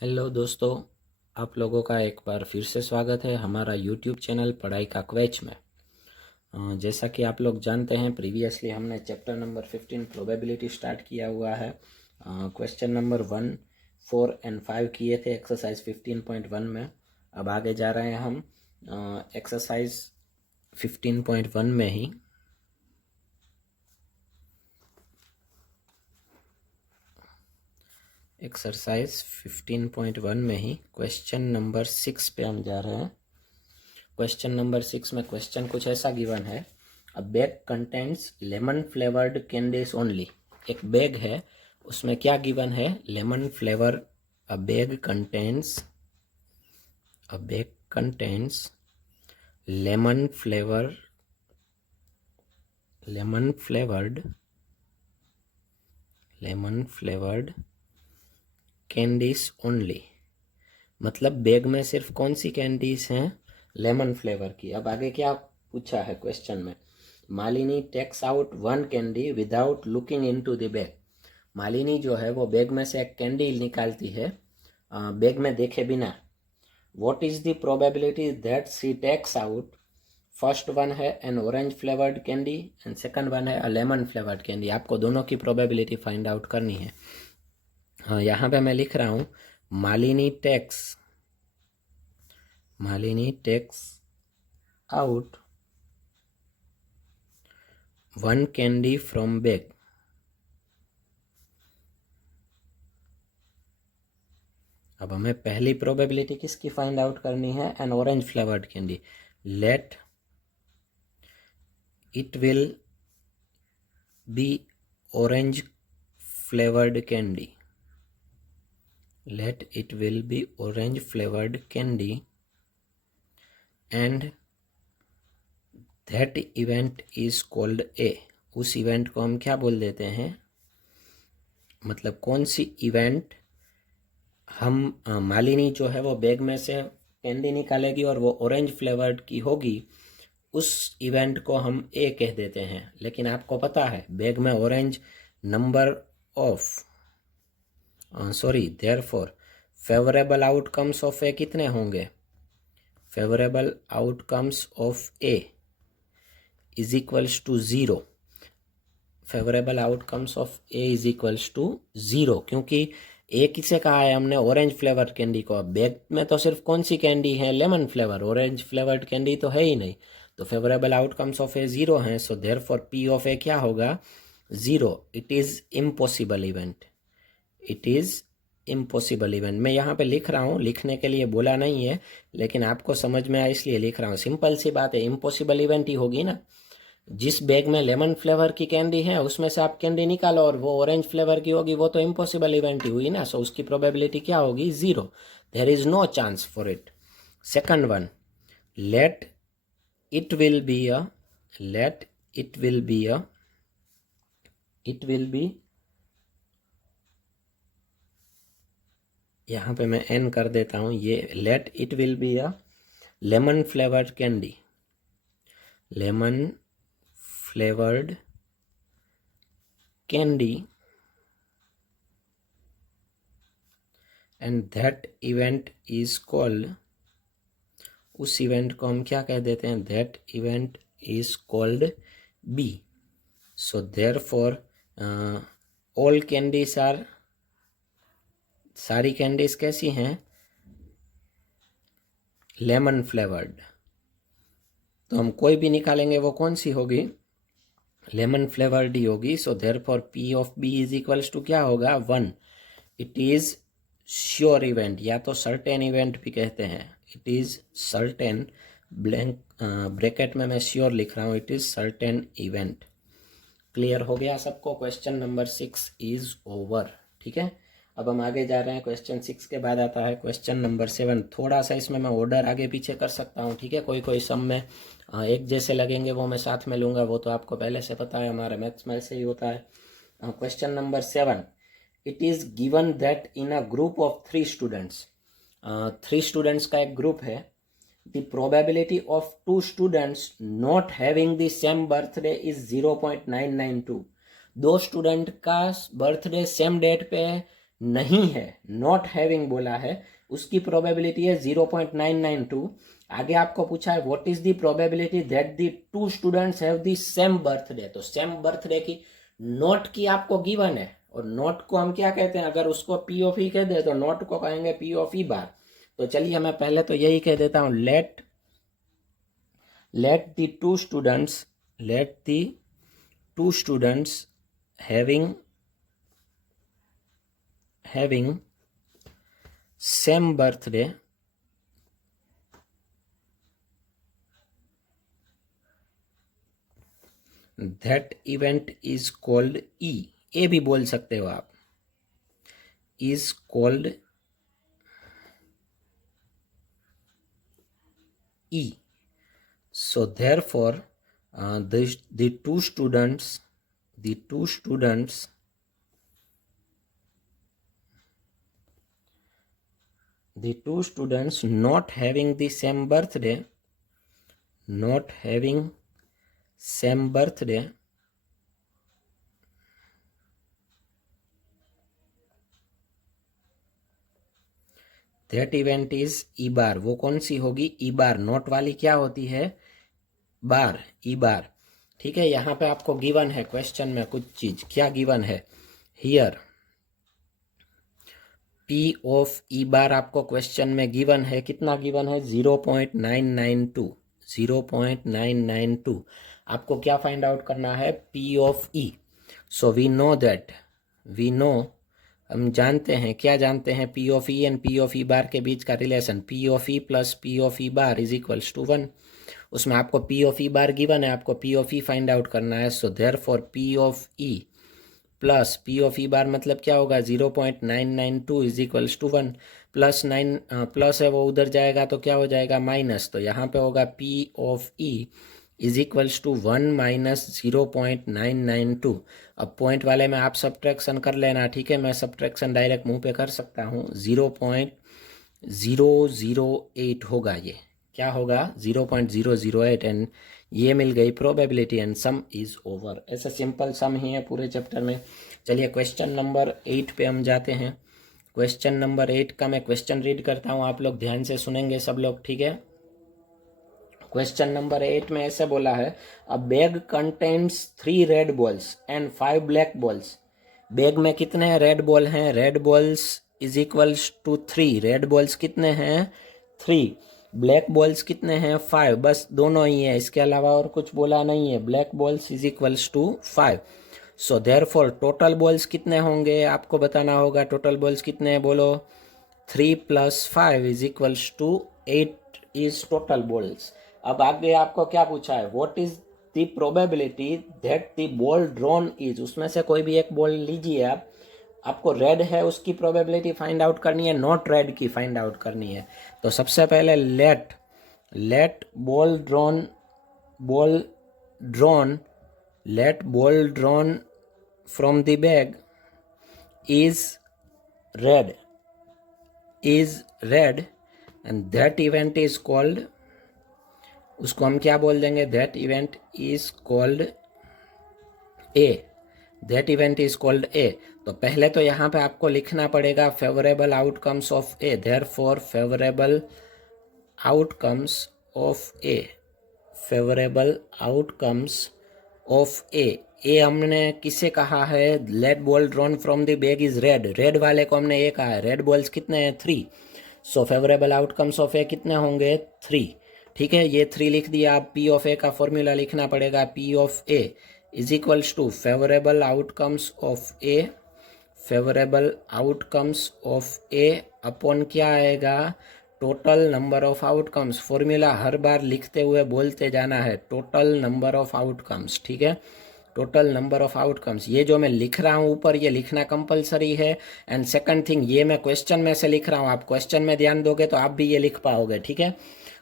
Hello दोस्तों, आप लोगों का एक बार फिर से स्वागत है हमारा यूट्यूब चैनल पढ़ाई का क्वेच में। जैसा कि आप लोग जानते हैं, प्रीवियसली हमने चैप्टर नंबर 15 प्रोबेबिलिटी स्टार्ट किया हुआ है। क्वेश्चन नंबर 1, 4 एंड 5 किए थे एक्सरसाइज 15.1 में। अब आगे जा रहे हैं हम एक्सरसाइज 15.1 में ही। एक्सरसाइज 15.1 में ही क्वेश्चन नंबर 6 पे हम जा रहे हैं। क्वेश्चन नंबर 6 में क्वेश्चन कुछ ऐसा गिवन है, a bag contents lemon flavoured candies only. एक बैग है, उसमें क्या गिवन है? Lemon flavour. A bag contents lemon flavoured candies only. मतलब बैग में सिर्फ कौन सी कैंडीज हैं? लेमन फ्लेवर की। अब आगे क्या पूछा है क्वेश्चन में? Malini takes out one candy without looking into the bag. Malini जो है वो बैग में से एक कैंडी निकालती है बैग में देखे बिना। What is the probability that she takes out? First one है an orange flavoured candy and second one है अ लेमन फ्लेवर्ड कैंडी। आपको दोनों की प्रोबेबिलिटी फाइंड आउट करनी है। यहाँ पे मैं लिख रहा हूँ Malini takes out one candy from bag. अब हमें पहली प्रोबेबिलिटी किसकी फाइंड आउट करनी है? An orange flavoured candy. Let it will be orange flavoured candy. Let it will be orange flavored candy and that event is called A। उस इवेंट को हम क्या बोल देते हैं? मतलब कौन सी इवेंट हम मालिनी जो है वो बैग में से कैंडी निकालेगी और वो ऑरेंज फ्लेवर्ड की होगी, उस इवेंट को हम ए कह देते हैं। लेकिन आपको पता है बैग में orange number of therefore favourable outcomes of a कितने होंगे? Favourable outcomes of a is equals to 0। Favourable outcomes of a is equals to 0, क्योंकि ए किसे कहा है हमने? ऑरेंज फ्लेवर कैंडी को। बैग में तो सिर्फ कौन सी कैंडी है? Lemon flavour. Orange flavoured candy तो है ही नहीं, तो फेवरेबल आउटकम्स ऑफ ए 0 हैं। सो देयरफॉर पी ऑफ ए क्या होगा? 0। It is impossible event. मैं यहाँ पे लिख रहा हूँ, लिखने के लिए बोला नहीं है, लेकिन आपको समझ में आए इसलिए लिख रहा हूँ। सिंपल सी बात है, इम्पॉसिबल इवेंट ही होगी ना। जिस बैग में लेमन फ्लेवर की कैंडी है उसमें से आप कैंडी निकालो और वो ऑरेंज फ्लेवर की होगी, वो तो इम्पॉसिबल इवेंट ही हुई ना। सो उसकी प्रोबेबिलिटी क्या होगी? 0। There is no chance for it. Second one, let it will be यहाँ पे मैं एन कर देता हूँ। ये let it will be a lemon flavoured candy. And that event is called, उस इवेंट को हम क्या कह देते हैं? That event is called B. So therefore all candies are, सारी कैंडीज कैसी हैं? Lemon flavoured. तो हम कोई भी निकालेंगे वो कौन सी होगी? लेमन फ्लेवर्ड ही होगी। So therefore P of B is equals to क्या होगा? 1। इट इज श्योर इवेंट, या तो सर्टेन इवेंट भी कहते हैं। इट इज सर्टेन, ब्रैकेट में मैं श्योर लिख रहा हूँ, it is certain event. Clear हो गया सबको? Question number 6 is over. ठीक है, अब हम आगे जा रहे हैं। क्वेश्चन 6 के बाद आता है क्वेश्चन नंबर 7। थोड़ा सा इसमें मैं ऑर्डर आगे पीछे कर सकता हूँ, ठीक है। कोई सम में एक जैसे लगेंगे वो मैं साथ में लूँगा, वो तो आपको पहले से पता है, हमारे मैथ्स में ऐसे ही होता है। Question number 7, it is given that in a group of 3 students, 3 students का एक ग्रुप है। The probability of 2 students not having the same birthday is 0.992। 2 student का बर्थडे सेम डेट पे है नहीं है, नॉट हैविंग बोला है, उसकी प्रोबेबिलिटी है 0.992। आगे आपको पूछा है what is the probability that the two students have the same birthday, तो सेम बर्थडे की नॉट की आपको गिवन है, और नॉट को हम क्या कहते हैं, अगर उसको पी ऑफ ई कह दे तो नॉट को कहेंगे पी ऑफ ई बार। तो चलिए मैं पहले तो यही कह देता हूं, let the two students having same birthday that event is called E, ए भी बोल सकते हो आप, is called E. So therefore the two students not having the same birthday, that event is ई बार। वो कौन सी होगी, ई बार। नोट वाली क्या होती है, बार, ई बार। ठीक है, यहाँ पे आपको गिवन है क्वेश्चन में कुछ चीज, क्या गिवन है, हियर पी ऑफ ई बार आपको क्वेश्चन में गिवन है, कितना गिवन है, 0.992। आपको क्या फाइंड आउट करना है, p of e. So we know हम जानते हैं, क्या जानते हैं, p of e and p of e bar के बीच का relation, p of e plus p of e bar is equals to 1। उसमें आपको p of e bar given है, आपको p of e find out करना है। So therefore P of e plus p of e bar मतलब क्या होगा, 0.992 is equals to 1। Plus 9 plus है वो उधर जाएगा तो क्या हो जाएगा, माइनस, तो यहाँ पे होगा P of E is equals to 1 minus 0.992। अब पॉइंट वाले में आप सब्ट्रैक्शन कर लेना, ठीक है, मैं सब्ट्रैक्शन डायरेक्ट मुंह पे कर सकता हूँ। 0.008 होगा, ये क्या होगा, 0.008, एंड ये मिल गई probability and some is over. ऐसा सिंपल सम ही है पूरे चैप्टर में। चलिए क्वेश्चन नंबर 8 पे हम जाते हैं। क्वेश्चन नंबर 8 का मैं क्वेश्चन रीड करता हूँ, आप लोग ध्यान से सुनेंगे सब लोग, ठीक है। क्वेश्चन नंबर 8 में ऐसे बोला है, a bag contains 3 red balls and 5 black balls. Bag में कितने रेड बॉल हैं, red balls is equals to 3, red balls कितने हैं, 3, ब्लैक बॉल्स कितने हैं, 5, बस दोनों ही है, इसके अलावा और कुछ बोला नहीं है। Black balls is equals to 5। So therefore total balls कितने होंगे, आपको बताना होगा टोटल बॉल्स कितने हैं, बोलो। 3 + 5 is equals to 8 is total balls. अब आगे आपको क्या पूछा है, what is the probability that the ball drawn is, उसमें से कोई भी एक बॉल लीजिए आप, आपको रेड है उसकी प्रोबेबिलिटी फाइंड आउट करनी है, नॉट रेड की फाइंड आउट करनी है। तो सबसे पहले let ball drawn from the bag is red and that event is called, उसको हम क्या बोल देंगे, that event is called a, that event is called a. तो पहले तो यहाँ पे आपको लिखना पड़ेगा favourable outcomes of a, therefore favourable outcomes of a. A हमने किसे कहा है, let ball drawn from the bag is red वाले को हमने ए कहा है। रेड बॉल्स कितने हैं, 3। सो फेवरेबल आउटकम्स ऑफ ए कितने होंगे, 3, ठीक है, ये 3 लिख दिया। आप पी ऑफ ए का फॉर्मूला लिखना पड़ेगा, p of a is equals to favourable outcomes of a upon क्या आएगा, total number of outcomes. Formula हर बार लिखते हुए बोलते जाना है, टोटल नंबर ऑफ आउटकम्स, ठीक है, टोटल नंबर ऑफ आउटकम्स। ये जो मैं लिख रहा हूँ ऊपर, ये लिखना कंपलसरी है। एंड सेकंड थिंग, ये मैं क्वेश्चन में से लिख रहा हूँ, आप क्वेश्चन में ध्यान दोगे तो आप भी ये लिख पाओगे, ठीक है।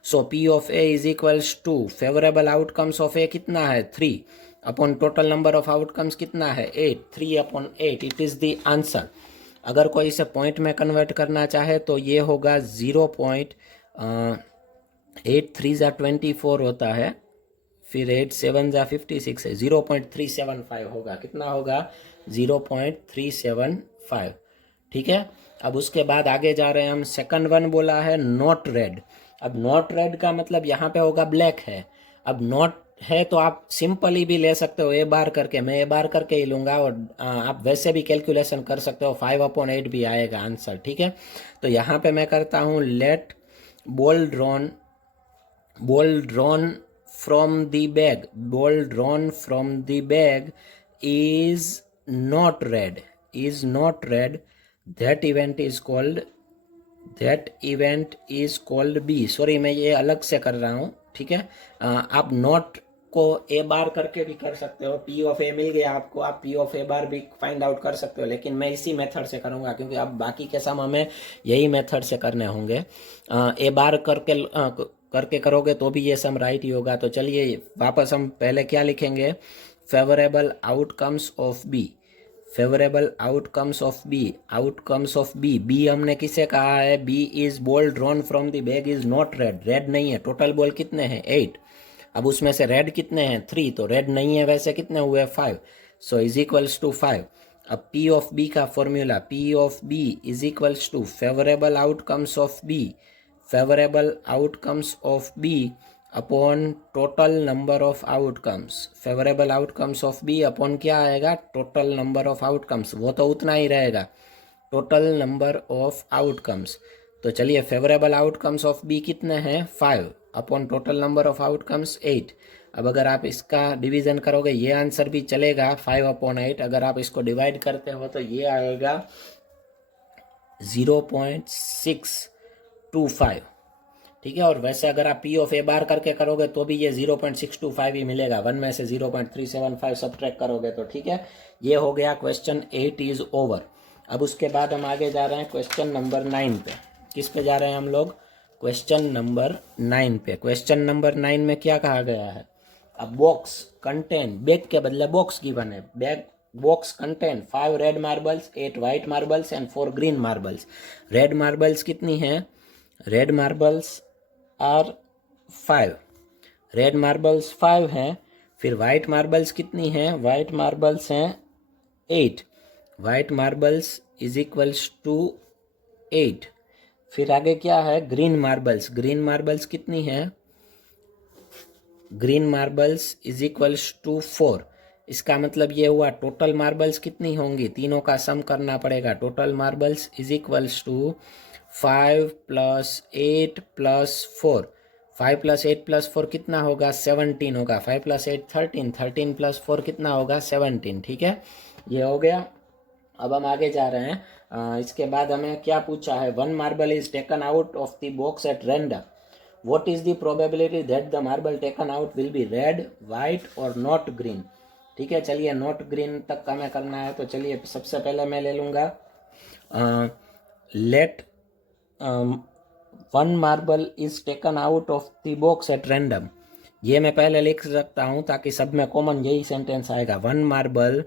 So p of a is equals to favourable outcomes of a कितना है, 3 upon total number of outcomes कितना है, 8, 3 upon 8, it is the answer. अगर कोई इसे पॉइंट में कन्वर्ट करना चाहे तो ये होगा 0.83 होता है, फिर 8 7 56 है, 0.375 होगा, कितना होगा, 0.375, ठीक है। अब उसके बाद आगे जा रहे हैं हम, सेकंड वन बोला है नॉट रेड। अब नॉट रेड का मतलब यहाँ पे होगा ब्लैक है। अब नॉट है तो आप सिंपली भी ले सकते हो ए बार करके, मैं ए बार करके ही लूंगा, और आप वैसे भी कैलकुलेशन कर सकते हो, 5/8 भी आएगा आंसर, ठीक है। तो यहाँ पे मैं करता हूँ let ball drawn from the bag, ball drawn from the bag is not red, that event is called B. Sorry, मैं ये अलग से कर रहा हूँ, ठीक है। आप नॉट को ए बार करके भी कर सकते हो, पी ऑफ ए मिल गया आपको, आप पी ऑफ ए बार भी फाइंड आउट कर सकते हो, लेकिन मैं इसी मेथड से करूँगा क्योंकि अब बाकी के सम हमें यही मेथड से करने होंगे। ए बार करके करोगे तो भी ये सम राइट ही होगा। तो चलिए वापस हम पहले क्या लिखेंगे, favourable outcomes of B, favourable outcomes of B. B हमने किसे कहा है, B is ball drawn from the bag is not red, red नहीं है। टोटल बॉल कितने हैं 8, अब उसमें से रेड कितने हैं 3, तो रेड नहीं है, वैसे कितने हुए 5, सो इज इक्वल्स टू 5। अब पी ऑफ बी का formula, P of B is equals to favourable outcomes of B, favourable outcomes of B upon total number of outcomes. Favourable outcomes of B upon क्या आएगा, total number of outcomes, वो तो उतना ही रहेगा, total number of outcomes. तो चलिए favourable outcomes of B कितने हैं 5 upon total number of outcomes 8। अब अगर आप इसका डिवीजन करोगे ये आंसर भी चलेगा 5/8। अगर आप इसको डिवाइड करते हो तो ये आएगा 0.625, ठीक है। और वैसे अगर आप पी ऑफ ए बार करके करोगे तो भी ये 0.625 ही मिलेगा, 1 में से 0.375 सब्ट्रैक्ट करोगे तो, ठीक है। ये हो गया क्वेश्चन 8 इज ओवर। अब उसके बाद हम आगे जा रहे हैं क्वेश्चन नंबर 9 पे। किस पे जा रहे हैं हम लोग, क्वेश्चन नंबर 9 पे। क्वेश्चन नंबर 9 में क्या कहा गया है, अब बॉक्स कंटेन, बैग के बदले बॉक्स गिवन है, bag box contain 5 red marbles, 8 white marbles and 4 green marbles. Red marbles कितनी हैं, red marbles are 5, red marbles 5 हैं। फिर वाइट मार्बल्स कितनी हैं, वाइट मार्बल्स हैं 8, white marbles is equals to 8। फिर आगे क्या है, ग्रीन मार्बल्स, ग्रीन मार्बल्स कितनी हैं, green marbles is equals to 4। इसका मतलब ये हुआ टोटल मार्बल्स कितनी होंगी, तीनों का सम करना पड़ेगा, total marbles is equals to 5 + 8 + 4, 5 + 8 + 4 कितना होगा 17 होगा, 5 + 8 13, 13 + 4 कितना होगा 17, ठीक है। ये हो गया। अब हम आगे जा रहे हैं। इसके बाद हमें क्या पूछा है, 1 marble is taken out of the box at random, what is the probability that the marble taken out will be red, white और नॉट ग्रीन, ठीक है। चलिए नॉट ग्रीन तक का हमें करना है, तो चलिए सबसे पहले मैं ले लूँगा let 1 marble is taken out of the box at random. ये मैं पहले लिख सकता हूँ ताकि सब में कॉमन यही सेंटेंस आएगा, 1 marble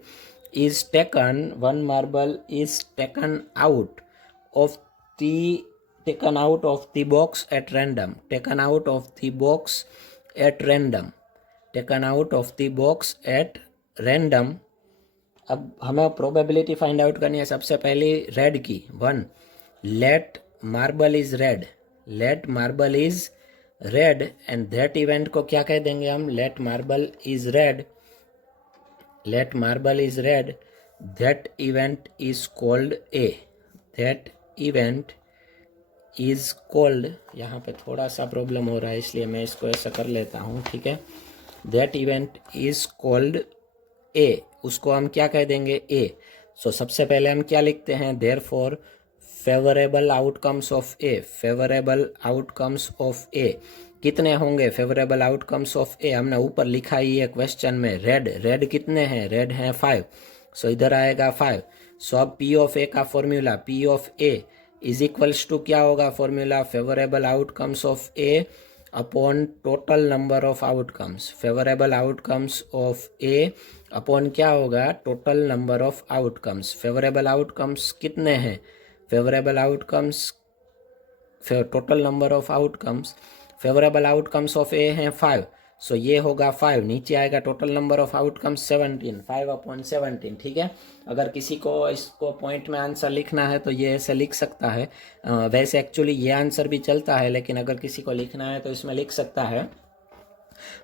is taken out of the box at random, taken out of the box at random। अब हमें प्रोबेबिलिटी फाइंड आउट करनी है। सबसे पहले रेड की 1, let marble is red and that event को क्या कह देंगे हम, let marble is red, that event is called A, यहाँ पे थोड़ा सा प्रॉब्लम हो रहा है इसलिए मैं इसको ऐसा कर लेता हूँ, ठीक है। that event is called A, उसको हम क्या कह देंगे A। सो सबसे पहले हम क्या लिखते हैं, therefore favorable outcomes of A कितने होंगे, फेवरेबल आउटकम्स ऑफ ए हमने ऊपर लिखा ही है क्वेश्चन में, रेड कितने हैं, रेड हैं 5, सो इधर आएगा 5। सो अब पी ऑफ ए का formula, P of a is equals to क्या होगा formula, favourable outcomes of a upon total number of outcomes, favourable outcomes of a upon क्या होगा, total number of outcomes. Favourable outcomes कितने हैं, favourable outcomes, total number of outcomes, favourable outcomes of a हैं 5, सो ये होगा 5, नीचे आएगा total number of outcomes 17, 5/17, ठीक है। अगर किसी को इसको पॉइंट में आंसर लिखना है तो ये ऐसे लिख सकता है। वैसे एक्चुअली ये आंसर भी चलता है, लेकिन अगर किसी को लिखना है तो इसमें लिख सकता है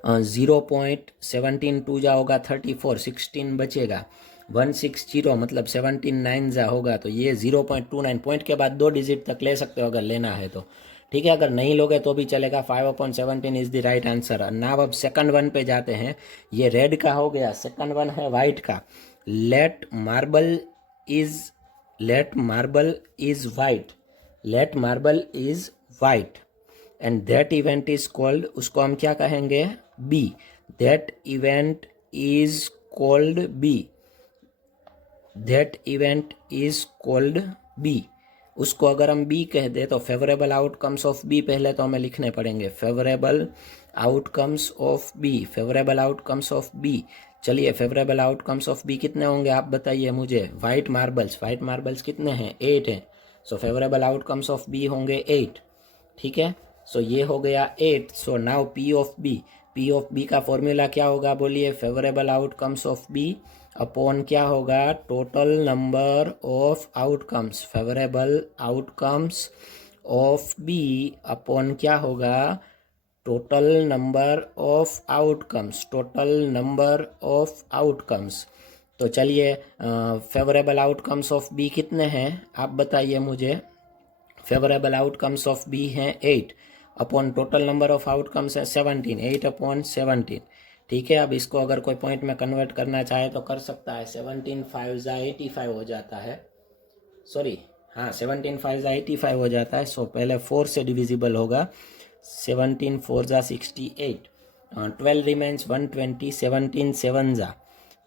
0.17 2 जा होगा 34, 16 बचेगा, 160 मतलब 17 9 जा होगा, तो ये 0.29 पॉइंट के बाद 2 डिजिट तक ले सकते हो अगर लेना है तो, ठीक है। अगर नहीं लोगे तो भी चलेगा। 5/17 is the right answer. Now अब सेकंड वन पे जाते हैं। ये रेड का हो गया, सेकंड वन है वाइट का। Let marble is white, let marble is white and that event is called, उसको हम क्या कहेंगे, B. That event is called B, that event is called B. उसको अगर हम बी कह दे तो फेवरेबल आउटकम्स ऑफ बी पहले तो हमें लिखने पड़ेंगे, favourable outcomes of B, favourable outcomes of B. चलिए फेवरेबल आउटकम्स ऑफ बी कितने होंगे आप बताइए मुझे। वाइट मार्बल्स कितने हैं, 8 हैं। So favourable outcomes of B होंगे 8, ठीक है। सो ये हो गया 8। So now P of B का फॉर्मूला क्या होगा बोलिए, favourable outcomes of B upon क्या होगा, total number of outcomes, favourable outcomes of B upon क्या होगा, total number of outcomes, total number of outcomes. तो चलिए फेवरेबल आउटकम्स ऑफ बी कितने हैं आप बताइए मुझे। फेवरेबल आउटकम्स ऑफ बी हैं 8 upon total number of outcomes है 17, 8/17, ठीक है। अब इसको अगर कोई पॉइंट में कन्वर्ट करना चाहे तो कर सकता है। 17 5 जा 85 हो जाता है, सॉरी हाँ 17 5 जा 85 हो जाता है। सो पहले 4 से डिविजिबल होगा, 17 4 जा 68, 12 रिमेन्स 120, 17 7 जा,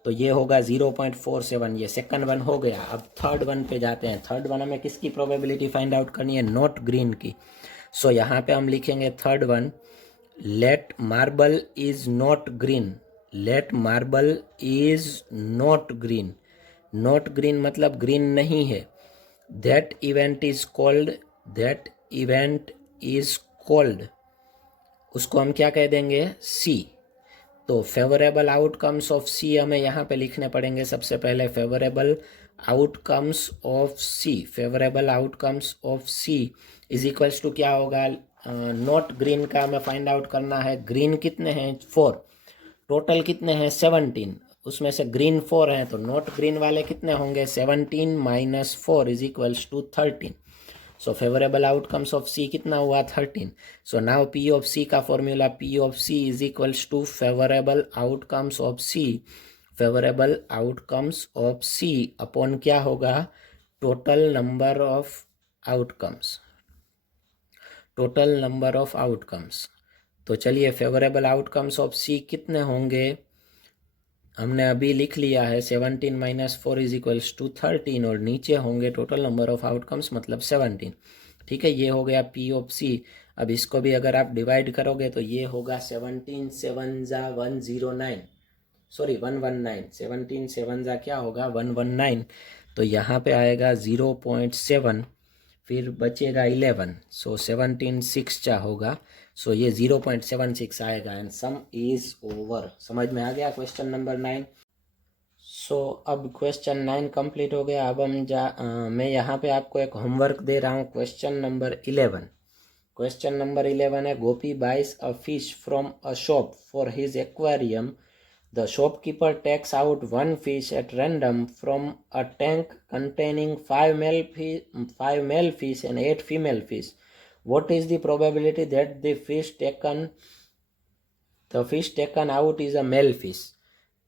तो ये होगा 0.47। ये सेकंड वन हो गया। अब थर्ड वन पे जाते हैं। थर्ड वन हमें किसकी प्रोबेबिलिटी फाइंड आउट करनी है, नॉट ग्रीन की। सो यहाँ पे हम लिखेंगे third one, let marble is not green, let marble is not green, not green मतलब ग्रीन नहीं है। That event is called, that event is called, उसको हम क्या कह देंगे, सी। तो फेवरेबल आउटकम्स ऑफ सी हमें यहाँ पे लिखने पड़ेंगे सबसे पहले। Favourable outcomes of C, favourable outcomes of C is equals to क्या होगा, नॉट ग्रीन का हमें फाइंड आउट करना है। ग्रीन कितने हैं 4, टोटल कितने हैं 17, उसमें से ग्रीन 4 हैं, तो नॉट ग्रीन वाले कितने होंगे, 17 - 4 is equals to 13। So favourable outcomes of c कितना हुआ 13। So now P of c का formula, P of C is equals to favourable outcomes of C, favourable outcomes of c upon क्या होगा, total number of outcomes, total number of outcomes. तो चलिए favourable outcomes of सी कितने होंगे, हमने अभी लिख लिया है 17 - 4 इज इक्वल्स टू 13, और नीचे होंगे टोटल नंबर ऑफ आउटकम्स मतलब 17, ठीक है। ये हो गया पी ऑफ सी। अब इसको भी अगर आप डिवाइड करोगे तो ये होगा 17 7 जा 109, सॉरी 119, 17 7 जा क्या होगा 119, तो यहाँ पे आएगा 0.7, फिर बचेगा 11, सो 17 6 जा होगा, सो ये 0.76 आएगा एंड सम इज ओवर। समझ में आ गया क्वेश्चन नंबर 9। सो अब क्वेश्चन 9 कंप्लीट हो गया। अब हम मैं यहाँ पे आपको एक होमवर्क दे रहा हूँ, क्वेश्चन नंबर 11। क्वेश्चन नंबर 11 है, Gopi buys a fish from a shop for his aquarium. The shopkeeper takes out one fish at random from a tank containing 5 male fish and 8 female fish. What is the probability that the fish taken out is a male fish?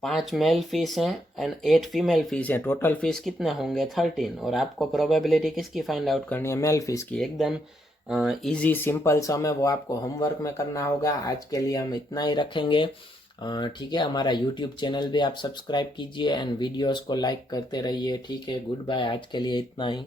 5 male fish हैं and 8 female fish हैं, total fish कितने होंगे 13, और आपको probability किसकी find out करनी है, mail fish की। एकदम इजी सिंपल सम है, वो आपको होमवर्क में करना होगा। आज के लिए हम इतना ही रखेंगे, ठीक है। हमारा यूट्यूब चैनल भी आप सब्सक्राइब कीजिए एंड वीडियोस को लाइक करते रहिए, ठीक है। गुड बाय, आज के लिए इतना ही।